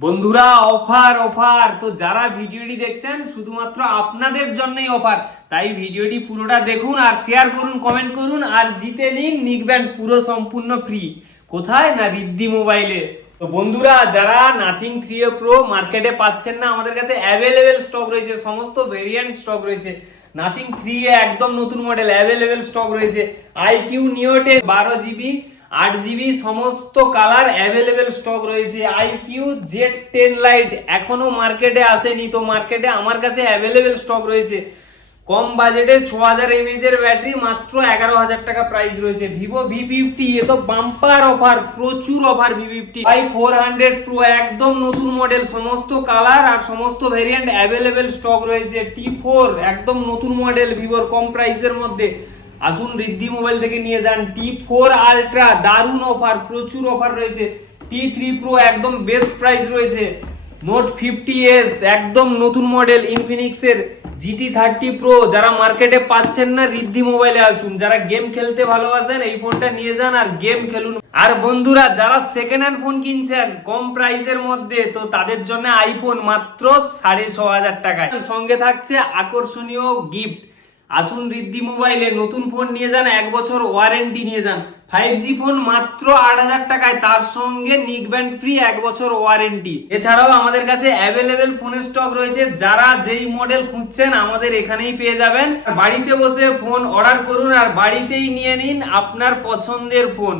বন্ধুরা offer offer তো যারা ভিডিওটি দেখছেন শুধুমাত্র আপনাদের জন্যই অফার, তাই ভিডিওটি পুরোটা দেখুন আর শেয়ার করুন, কমেন্ট করুন আর জিতে নিন নিক ব্যান্ড পুরো সম্পূর্ণ ফ্রি। কোথায় না রিদ্ধি মোবাইলে। তো বন্ধুরা যারা নাথিং 3A প্রো মার্কেটে পাচ্ছেন না, আমাদের কাছে অ্যাভেলেবেল স্টক রয়েছে, সমস্ত ভেরিয়েন্ট স্টক রয়েছে। নাথিং 3A একদম নতুন মডেল অ্যাভেলেবেল স্টক রয়েছে। আইকিউ নিও 10 12 GB 8 GB সমস্ত কালার অ্যাভেলেবেল স্টক রয়েছে। আইকিউ Z10 লাইট এখনো মার্কেটে আসেনি, তো মার্কেটে আমার কাছে অ্যাভেলেবেল স্টক রয়েছে। কম বাজেটে 6000 mAh এর ব্যাটারি মাত্র 11000 টাকা প্রাইস রয়েছে। ভিভো V50 এ তো বাম্পার অফার, প্রচুর অফার। V50 Y400 Pro একদম নতুন মডেল, সমস্ত কালার আর সমস্ত ভেরিয়েন্ট অ্যাভেলেবেল স্টক রয়েছে। T4 একদম নতুন মডেল ভিভোর, কম প্রাইসের মধ্যে। আসুন রিদ্ধি মোবাইল থেকে নিয়ে যান। T4 আলট্রা দারুণ অফার, প্রচুর অফার রয়েছে। T3 Pro একদম বেস্ট প্রাইস রয়েছে। নোট 50s একদম নতুন মডেল ইনফিনিক্সের। GT30 Pro যারা মার্কেটে পাচ্ছেন না, রিদ্ধি মোবাইলে আসুন। যারা গেম খেলতে ভালোবাসেন এই ফোনটা নিয়ে যান আর গেম খেলুন। আর বন্ধুরা যারা সেকেন্ড হ্যান্ড ফোন কিনছেন কম প্রাইসের মধ্যে, তো তাদের জন্য আইফোন মাত্র 6500 টাকায়, সঙ্গে থাকছে আকর্ষণীয় গিফট। আসুন রিদ্ধি মোবাইলে নতুন ফোন নিয়ে যান, 1 বছর ওয়ারেন্টি নিয়ে যান। 5G ফোন মাত্র 8000 টাকায়, তার সঙ্গে নিক ব্যান্ড ফ্রি 1 বছর ওয়ারেন্টি। এছাড়াও আমাদের কাছে অ্যাভেলেবেল ফোনের স্টক রয়েছে। যারা যেই মডেল খুঁজছেন আমাদের এখানেই পেয়ে যাবেন। বাড়িতে বসে ফোন অর্ডার করুন আর বাড়িতেই নিয়ে নিন আপনার পছন্দের ফোন।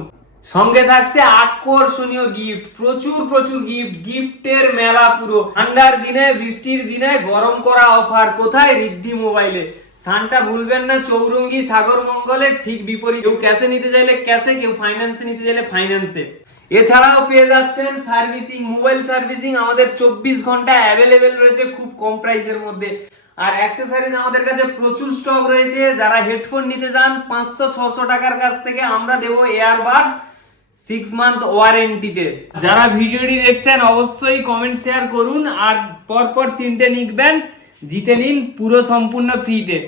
সঙ্গে থাকছে আকর্ষণীয় গিফট, প্রচুর প্রচুর গিফট, গিফটের মেলা পুরো। ঠান্ডার দিনে বৃষ্টির দিনে গরম করা অফার। কোথায়? রিদ্ধি মোবাইলে। স্থানটা ভুলবেন না, চৌরঙ্গি সাগর মঙ্গলের ঠিক বিপরীত। কেউ ক্যাশে নিতে চাইলে ক্যাশে, কেউ ফাইন্যান্সে নিতে চাইলে ফাইন্যান্সে। এছাড়াও পেয়ে যাচ্ছেন সার্ভিসিং, মোবাইল সার্ভিসিং আমাদের 24 ঘন্টা অ্যাভেলেবেল রয়েছে খুব কম প্রাইসের মধ্যে। আর অ্যাক্সেসরিজ আমাদের কাছে প্রচুর স্টক রয়েছে। যারা হেডফোন নিতে চান 500-600 টাকার কাছ থেকে আমরা দেবো এয়ারবাডস 6 মান্থ ওয়ারেন্টিতে। যারা ভিডিওটি দেখছেন অবশ্যই কমেন্ট শেয়ার করুন আর পরপর 3টে নিক ব্যান্ড জিতে নিন পুরো সম্পূর্ণ ফ্রিতে।